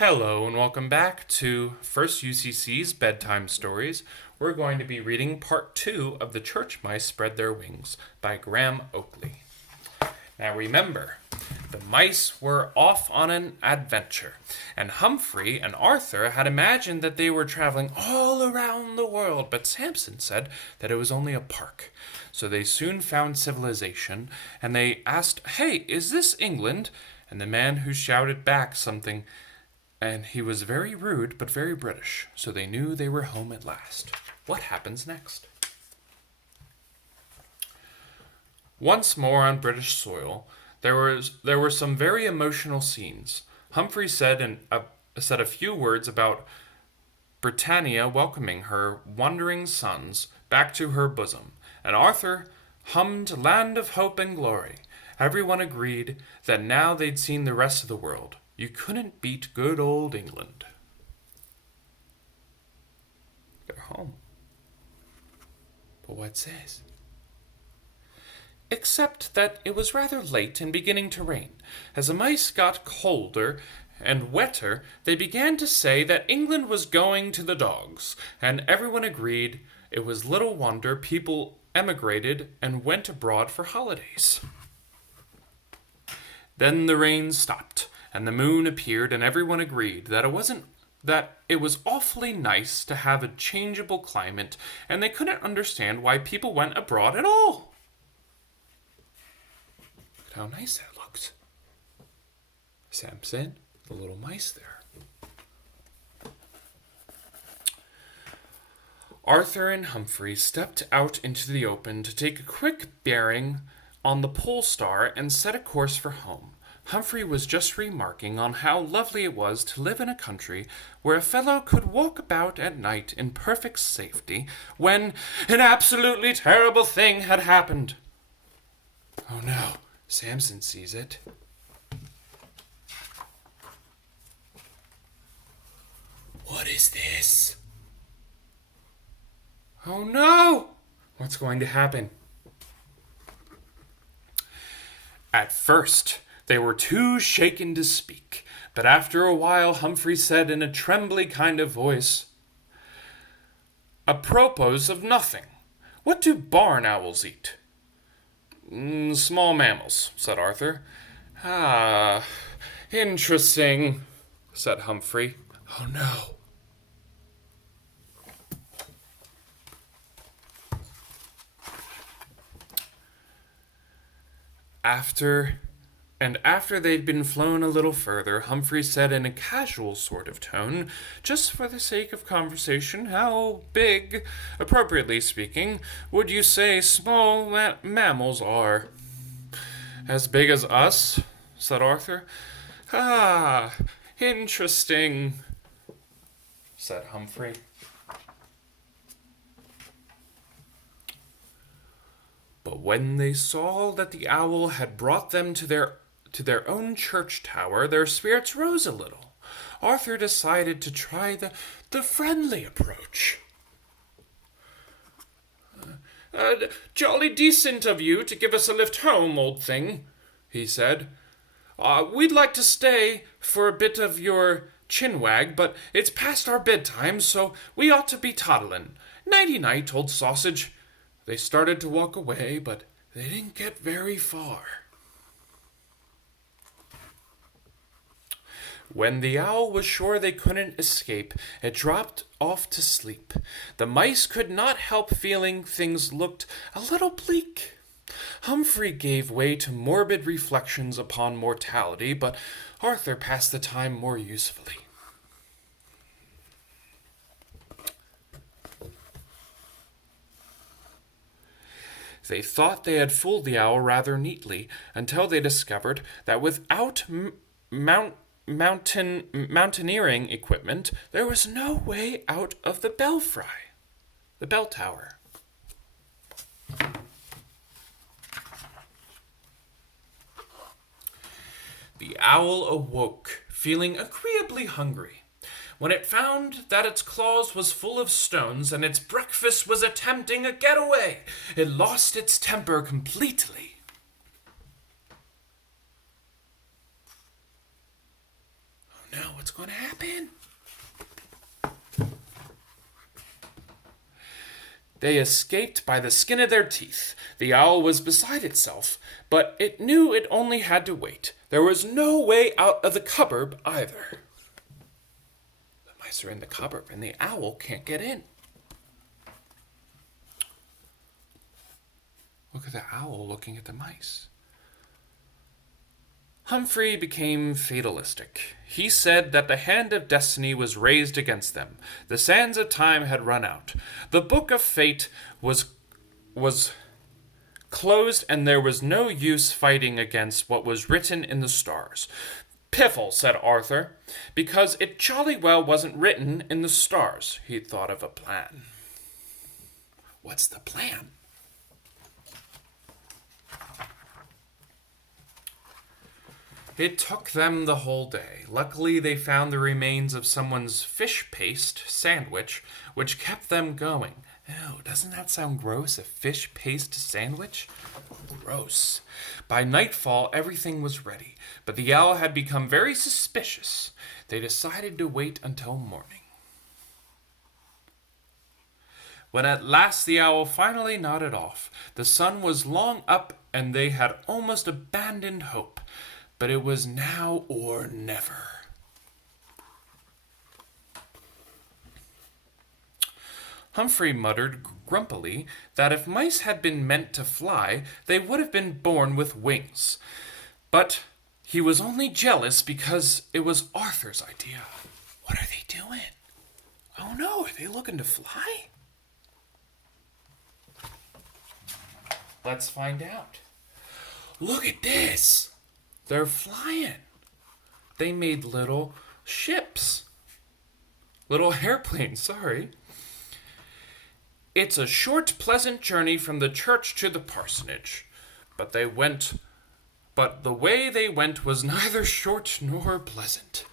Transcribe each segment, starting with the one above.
Hello and welcome back to First UCC's Bedtime Stories. We're going to be reading part 2 of The Church Mice Spread Their Wings by Graham Oakley. Now remember, the mice were off on an adventure, and Humphrey and Arthur had imagined that they were traveling all around the world, but Samson said that it was only a park. So they soon found civilization, and they asked, "Hey, is this England?" And the man who shouted back something, and he was very rude but very British, so they knew they were home at last. What happens next? Once more on British soil, there were some very emotional scenes. Humphrey said a few words about Britannia welcoming her wandering sons back to her bosom, and Arthur hummed Land of Hope and Glory. Everyone agreed that now they'd seen the rest of the world. You couldn't beat good old England. They're home. But what's this? Except that it was rather late and beginning to rain. As the mice got colder and wetter, they began to say that England was going to the dogs, and everyone agreed it was little wonder people emigrated and went abroad for holidays. Then the rain stopped, and the moon appeared, and everyone agreed that it was awfully nice to have a changeable climate, and they couldn't understand why people went abroad at all. Look at how nice that looks. Samson, the little mice there. Arthur and Humphrey stepped out into the open to take a quick bearing on the pole star and set a course for home. Humphrey was just remarking on how lovely it was to live in a country where a fellow could walk about at night in perfect safety when an absolutely terrible thing had happened. Oh no, Samson sees it. What is this? Oh no! What's going to happen? At first, they were too shaken to speak, but after a while Humphrey said in a trembly kind of voice, "Apropos of nothing, what do barn owls eat?" "Small mammals," said Arthur. "Ah, interesting," said Humphrey. Oh no. After they'd been flown a little further, Humphrey said in a casual sort of tone, just for the sake of conversation, "How big, appropriately speaking, would you say small mammals are?" "As big as us," said Arthur. "Ah, interesting," said Humphrey. But when they saw that the owl had brought them to their own church tower, their spirits rose a little. Arthur decided to try the friendly approach. "Jolly decent of you to give us a lift home, old thing," he said. "We'd like to stay for a bit of your chinwag, but it's past our bedtime, so we ought to be toddling. Nighty-night, old sausage." They started to walk away, but they didn't get very far. When the owl was sure they couldn't escape, it dropped off to sleep. The mice could not help feeling things looked a little bleak. Humphrey gave way to morbid reflections upon mortality, but Arthur passed the time more usefully. They thought they had fooled the owl rather neatly until they discovered that without mountaineering equipment, there was no way out of the the bell tower. The owl awoke, feeling agreeably hungry. When it found that its claws was full of stones and its breakfast was attempting a getaway, it lost its temper completely. Oh no, what's going to happen. They escaped by the skin of their teeth. The owl was beside itself, but it knew it only had to wait. There was no way out of the cupboard either. The mice are in the cupboard, and the owl can't get in. Look at the owl looking at the mice. Humphrey became fatalistic. He said that the hand of destiny was raised against them. The sands of time had run out. The book of fate was closed, and there was no use fighting against what was written in the stars. Piffle, said Arthur, because it jolly well wasn't written in the stars. He thought of a plan. What's the plan? It took them the whole day. Luckily, they found the remains of someone's fish paste sandwich, which kept them going. Ew, doesn't that sound gross? A fish paste sandwich? Gross. By nightfall, everything was ready, but the owl had become very suspicious. They decided to wait until morning. When at last the owl finally nodded off, the sun was long up, and they had almost abandoned hope. But it was now or never. Humphrey muttered grumpily that if mice had been meant to fly, they would have been born with wings. But he was only jealous because it was Arthur's idea. What are they doing? Oh no, are they looking to fly? Let's find out. Look at this. They're flying. They made little ships. Little airplanes, sorry. It's a short, pleasant journey from the church to the parsonage. But the way they went was neither short nor pleasant.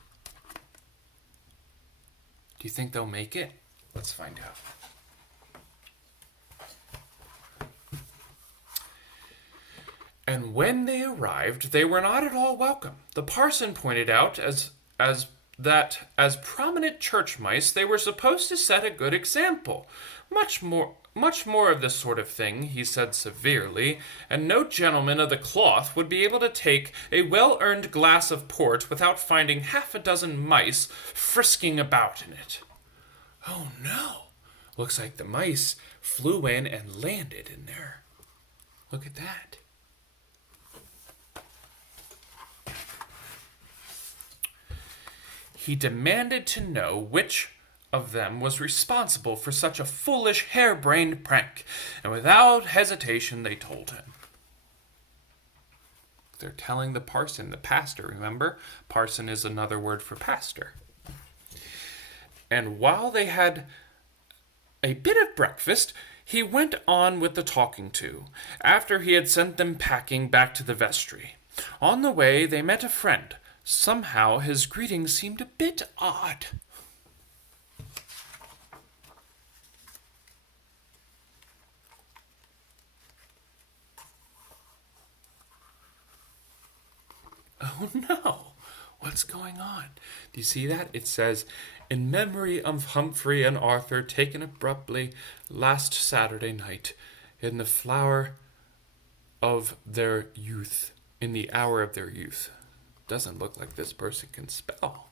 Do you think they'll make it? Let's find out. And when they arrived, they were not at all welcome. The parson pointed out as prominent church mice, they were supposed to set a good example. Much more of this sort of thing, he said severely, and no gentleman of the cloth would be able to take a well-earned glass of port without finding half a dozen mice frisking about in it. Oh no! Looks like the mice flew in and landed in there. Look at that. He demanded to know which of them was responsible for such a foolish, harebrained prank, and without hesitation they told him. They're telling the parson, the pastor, remember? Parson is another word for pastor. And while they had a bit of breakfast, he went on with the talking to, after he had sent them packing back to the vestry. On the way, they met a friend. Somehow his greeting seemed a bit odd. Oh no! What's going on? Do you see that? It says, in memory of Humphrey and Arthur, taken abruptly last Saturday night, in the flower of their youth, in the hour of their youth. Doesn't look like this person can spell.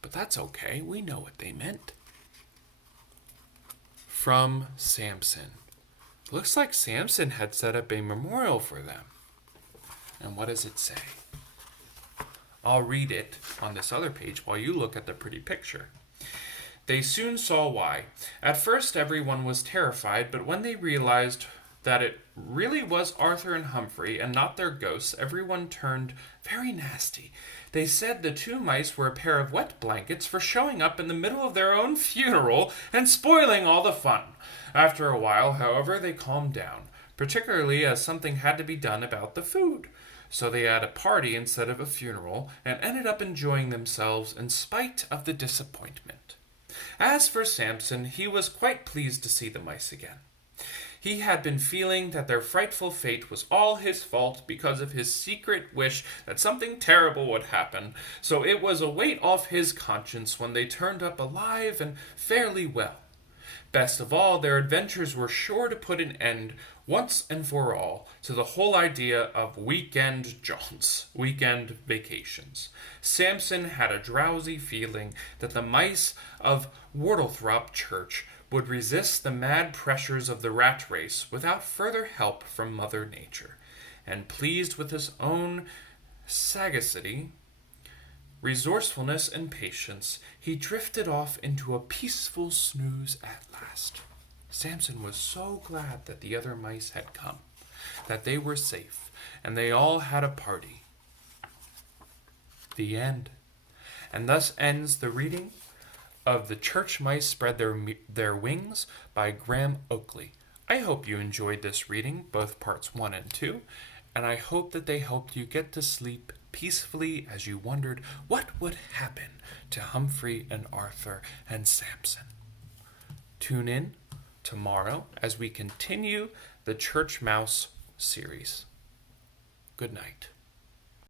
But that's okay. We know what they meant. From Samson. Looks like Samson had set up a memorial for them. And what does it say? I'll read it on this other page while you look at the pretty picture. They soon saw why. At first everyone was terrified, but when they realized that it really was Arthur and Humphrey and not their ghosts, everyone turned very nasty. They said the two mice were a pair of wet blankets for showing up in the middle of their own funeral and spoiling all the fun. After a while, however, they calmed down, particularly as something had to be done about the food. So they had a party instead of a funeral and ended up enjoying themselves in spite of the disappointment. As for Samson, he was quite pleased to see the mice again. He had been feeling that their frightful fate was all his fault because of his secret wish that something terrible would happen, so it was a weight off his conscience when they turned up alive and fairly well. Best of all, their adventures were sure to put an end, once and for all, to the whole idea of weekend jaunts, weekend vacations. Samson had a drowsy feeling that the mice of Wardlethrop Church would resist the mad pressures of the rat race without further help from Mother Nature, and pleased with his own sagacity, resourcefulness, and patience, he drifted off into a peaceful snooze at last. Samson was so glad that the other mice had come, that they were safe, and they all had a party. The end. And thus ends the reading of The Church Mice Spread Their Wings by Graham Oakley. I hope you enjoyed this reading, both parts 1 and 2, and I hope that they helped you get to sleep peacefully as you wondered what would happen to Humphrey and Arthur and Samson. Tune in tomorrow as we continue the Church Mouse series. Good night.